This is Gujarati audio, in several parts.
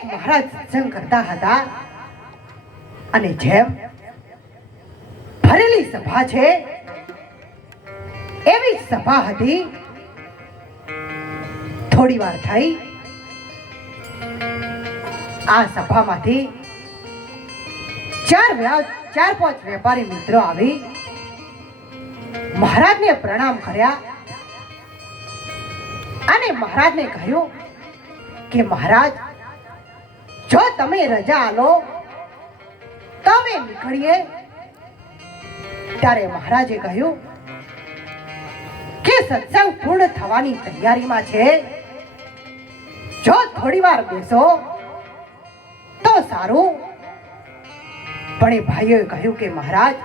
એક મહારાજ સત્સંગ કરતા હતા. અને જેમ ભરેલી સભા છે, એવી સભા હતી. થોડી વાર થઈ. આ સભામાંથી ચાર ચાર પાંચ વેપારી મિત્રો આવી. મહારાજને પ્રણામ કર્યા. અને મહારાજને કહ્યું કે મહારાજ જો તમે રજા આલો તમે નીકળીએ. ત્યારે મહારાજે કહ્યું કે સત્સંગ પૂર્ણ થવાની તૈયારીમાં છે. જો થોડી વાર બેસો, તો સારું. પણ એ ભાઈઓએ કહ્યું કે મહારાજ,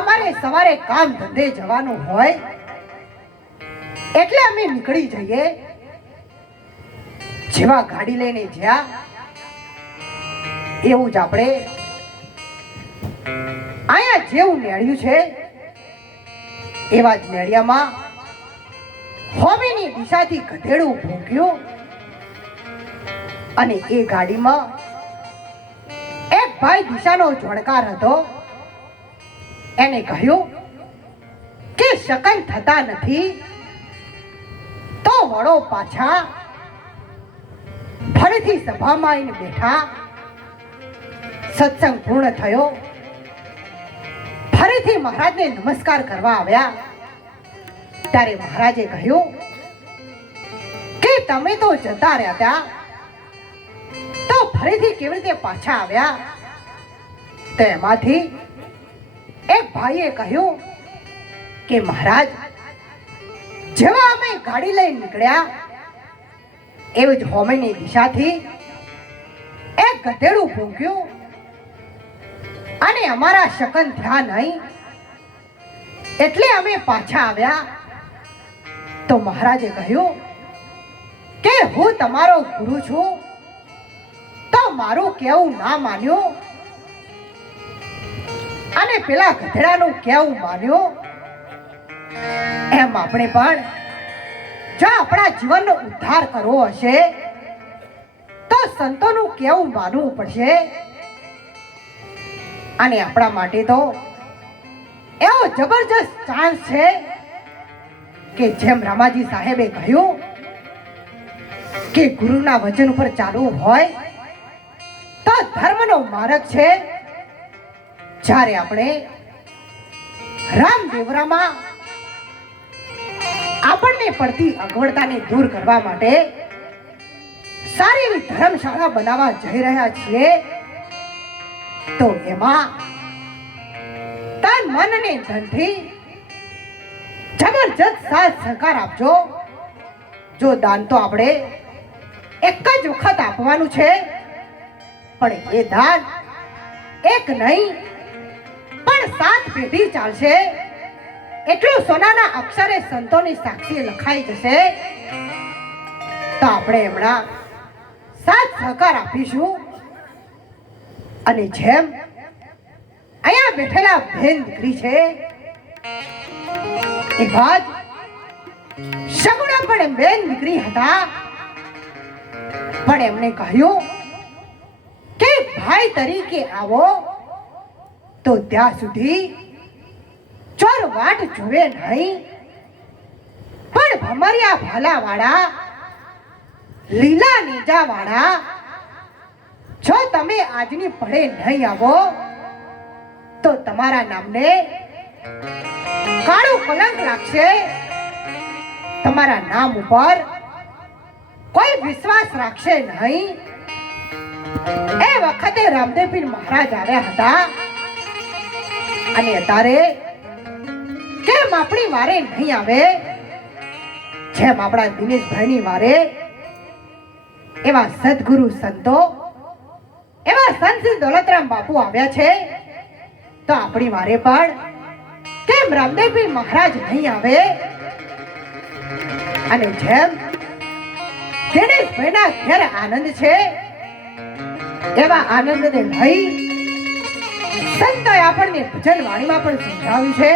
અમારે સવારે કામ ધંધે જવાનું હોય, એટલે અમે નીકળી જઈએ. જેવા ગાડી લઈને જ્યાં, એવું જ આપણે અહીંયા જેવું નેળ્યું છે, એવા જ નેળિયામાં હોમીની દિશાથી ગધેડું ભૂંક્યું અને એ ગાડીમાં એક ભાઈ દિશાનો જોણકાર હતો. એને કહ્યું કે શકન થતા નથી, તો વળો પાછા ફરીથી સભામાં આવીને બેઠા. સત્સંગ પૂર્ણ થયો. ફરીથી મહારાજને નમસ્કાર કરવા આવ્યા. ત્યારે મહારાજે કહ્યું, કે તમે તો જતા રહ્યા હતા. તો ફરીથી કેવી રીતે પાછા આવ્યા? તેમાંથી એક ભાઈએ કહ્યું કે, મહારાજ, જેવા અમે ગાડી લઈને નીકળ્યા એવી જ હોમીની દિશાથી એક ગધેડું ભૂંક્યું. અને અમારા શકન થયા નહીં. એટલે અમે પાછા આવ્યા. તો મહારાજે કહ્યું કે હું તમારો ગુરુ છું. તો મારું કેવું ના માન્યું? અને પેલા ગધેડાનું કેવું માન્યું? એમ આપણે પણ જો આપણા જીવનનો ઉદ્ધાર કરવો હશે, તો સંતોનું કેવું માનવું પડશે? અને આપણા માટે તો એવો જબરજસ્ત ચાન્સ છે કે જેમ રામાજી સાહેબે કહ્યું કે ગુરુના વચન ઉપર ચાલવું હોય, તો ધર્મનો માર્ગ છે. જ્યારે આપણે રામદેવરામાં આપણને પડતી અગવડતાને દૂર કરવા માટે સારી એવી ધર્મશાળા બનાવવા જઈ રહ્યા છીએ. તો એમાં તન મન અને ધનથી જબરજસ્ત સાથ સહકાર આપજો. જો દાન તો આપણે એક જ વખત આપવાનું છે, પણ એ દાન એક નહીં, પણ સાત પેઢી ચાલશે. એટલું સોનાના અક્ષરે સંતોની સાક્ષી લખાઈ જશે. તો આપણે એમના સાથ સહકાર આપીશું. અને જેમ અહીંયા બેઠેલા બેન દીકરી છે, એ ભાજ સગુણા પણ બેન દીકરી હતા. પણ એમણે કહ્યું કે, ભાઈ તરીકે આવો, તો ત્યાં સુધી ચોર વાટ જોવે નહીં. પણ ભમરિયા ભાલાવાળા, લીલા નેજાવાળા જો તમે આજની પડે નહીં આવો, તો તમારા નામને કાળું કલંક લાગશે. તમારા નામ ઉપર કોઈ વિશ્વાસ રાખશે નહીં. એ વખતે રામદેવપીર મહારાજ આવ્યા હતા. અને અત્યારે કેમ આપણી વારે નહીં આવે? જેમ આપણા દિનેશભાઈની વારે, એવા સદગુરુ સંતો, એવા સંત દોલતરામ બાપુ આવ્યા છે, તો આપણી વારે પણ કેમ રામદેવપીર મહારાજ નહીં આવે? અને જેમ દિનેશભાઈના ઘેર આનંદ છે, એવા આનંદને લઈ સંતોએ આપણને ભજન વાણીમાં પણ સમજાવ્યું છે.